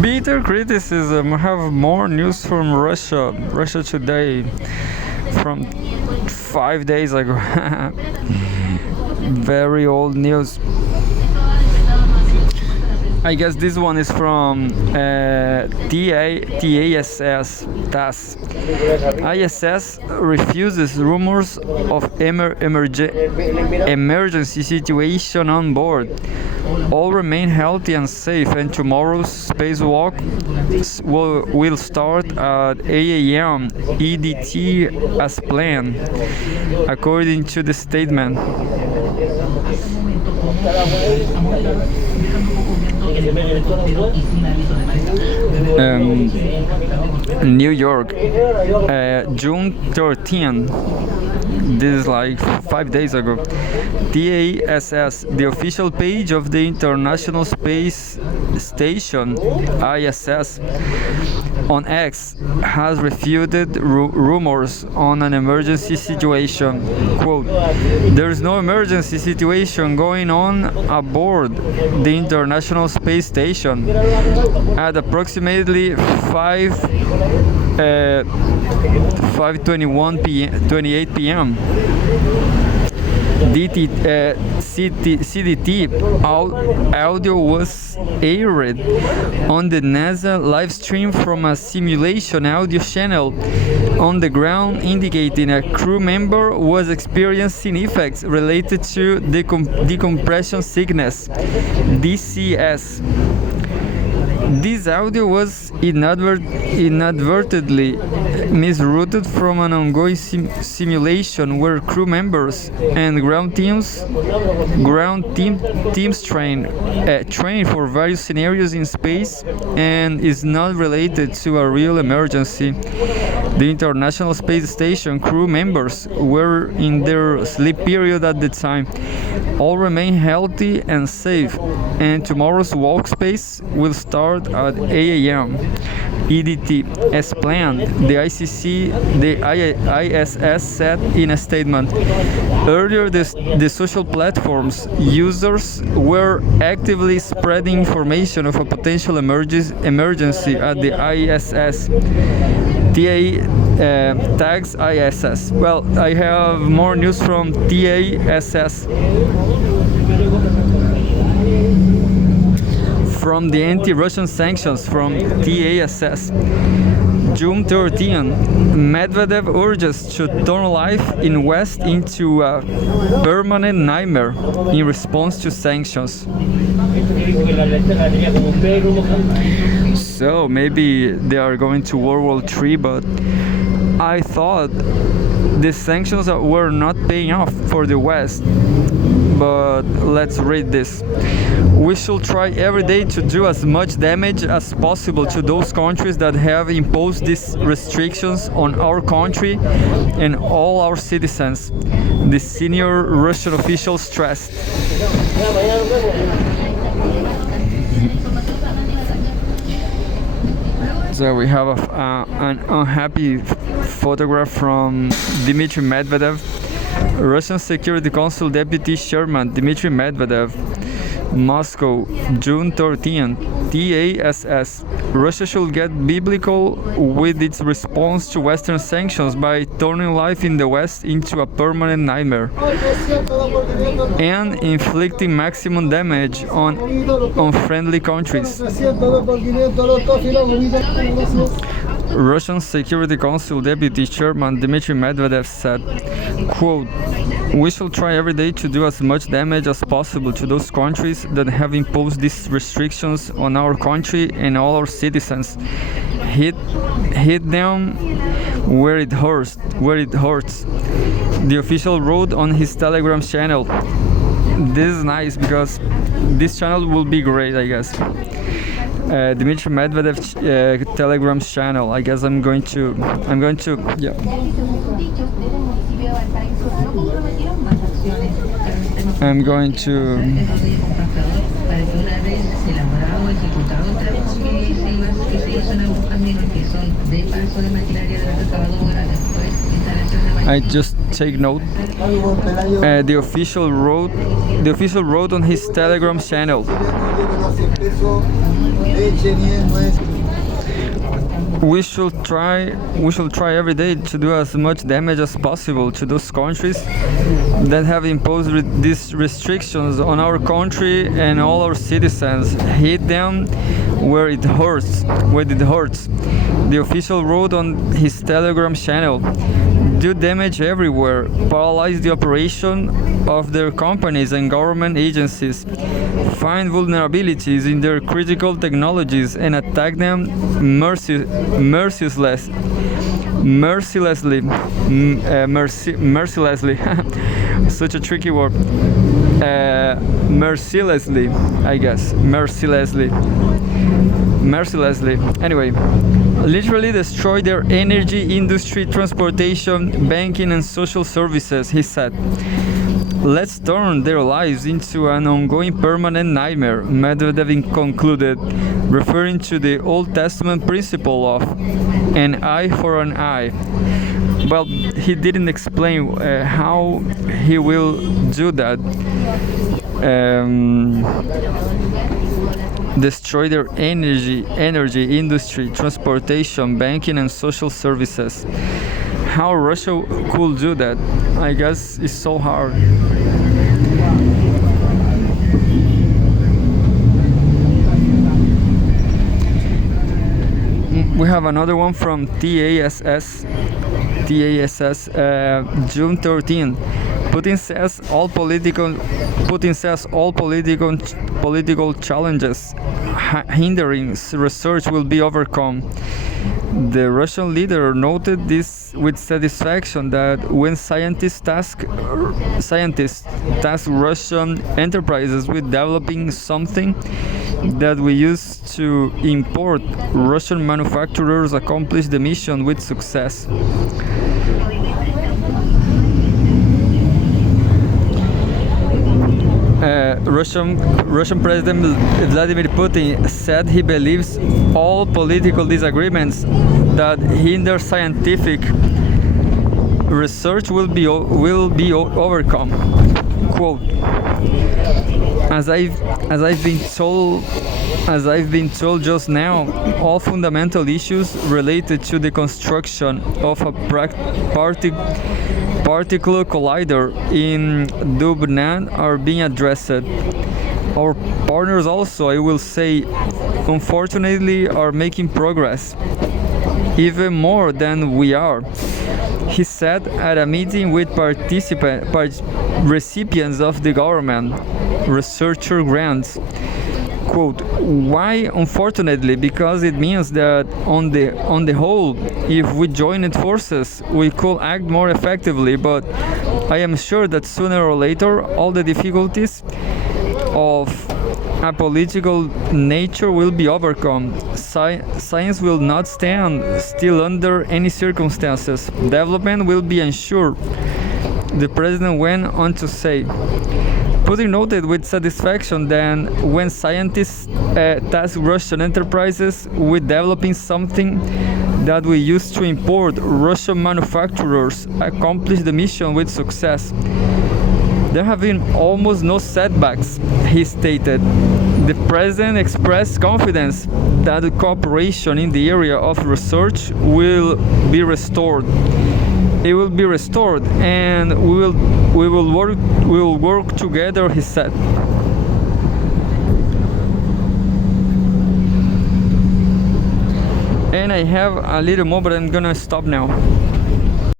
Bitter criticism. I have more news from Russia. Russia Today from 5 days ago. Very old news. I guess this one is from TASS. TASS. ISS refuses rumors of emergency situation on board. All remain healthy and safe, and tomorrow's spacewalk will start at 8 a.m. EDT as planned, according to the statement. New York, June 13th. This is like 5 days ago. TASS, the official page of the International Space Station, ISS, on X, has refuted rumors on an emergency situation. Quote, "There is no emergency situation going on aboard the International Space Station at approximately 5:28 p.m. CDT audio was aired on the NASA live stream from a simulation audio channel on the ground, indicating a crew member was experiencing effects related to decompression sickness, DCS. This audio was inadvertently misrouted from an ongoing simulation where crew members and ground teams train for various scenarios in space and is not related to a real emergency. The International Space Station crew members were in their sleep period at the time. All remain healthy and safe, and tomorrow's walk space will start at 8 a.m. EDT as planned, the ISS said in a statement. Earlier, the social platform's users were actively spreading information of a potential emergency at the ISS. TA tags ISS. Well, I have more news from TASS. From the anti-Russian sanctions from TASS. June 13, Medvedev urges to turn life in West into a permanent nightmare in response to sanctions. So maybe they are going to World War III, but I thought the sanctions were not paying off for the West. But let's read this. We should try every day to do as much damage as possible to those countries that have imposed these restrictions on our country and all our citizens, the senior Russian official stressed. So we have an unhappy photograph from Dmitry Medvedev, Russian Security Council Deputy Chairman Dmitry Medvedev. Moscow, June 13th, TASS. Russia should get biblical with its response to Western sanctions by turning life in the West into a permanent nightmare and inflicting maximum damage on unfriendly countries. Russian Security Council Deputy Chairman Dmitry Medvedev said, quote, "We shall try every day to do as much damage as possible to those countries that have imposed these restrictions on our country and all our citizens. Hit them where it hurts. The official wrote on his Telegram channel. This is nice because this channel will be great, I guess. Dmitry Medvedev Telegram channel. I guess I'm going to yeah. I'm going to I just take note. The official wrote on his Telegram channel. We should try every day to do as much damage as possible to those countries that have imposed these restrictions on our country and all our citizens. Hit them where it hurts. The official wrote on his Telegram channel. Do damage everywhere, paralyze the operation of their companies and government agencies, find vulnerabilities in their critical technologies and attack them mercilessly. Such a tricky word. Mercilessly, I guess. Mercilessly. Anyway, literally destroy their energy industry, transportation, banking, and social services, he said. Let's turn their lives into an ongoing permanent nightmare, Medvedev concluded, referring to the Old Testament principle of an eye for an eye. Well, he didn't explain how he will do that. Destroy their energy industry, transportation, banking, and social services. How Russia could do that, I guess, is so hard. We have another one from TASS, June 13. Putin says all political challenges hindering research will be overcome. The Russian leader noted this with satisfaction that when scientists task Russian enterprises with developing something that we used to import, Russian manufacturers accomplish the mission with success. Russian President Vladimir Putin said he believes all political disagreements that hinder scientific research will be overcome. Quote: As I've been told just now, all fundamental issues related to the construction of a particle collider in Dubna are being addressed. Our partners also, I will say, unfortunately, are making progress, even more than we are, he said at a meeting with recipients of the government researcher grants. Quote, why unfortunately? Because it means that on the whole, if we joined forces, we could act more effectively, but I am sure that sooner or later all the difficulties of a political nature will be overcome. Science will not stand still under any circumstances. Development will be ensured, the president went on to say. Putin noted with satisfaction that when scientists task Russian enterprises with developing something that we used to import, Russian manufacturers accomplish the mission with success. There have been almost no setbacks, he stated. The president expressed confidence that the cooperation in the area of research will be restored. It will be restored, and we will work together, he said. And I have a little more, but I'm gonna stop now.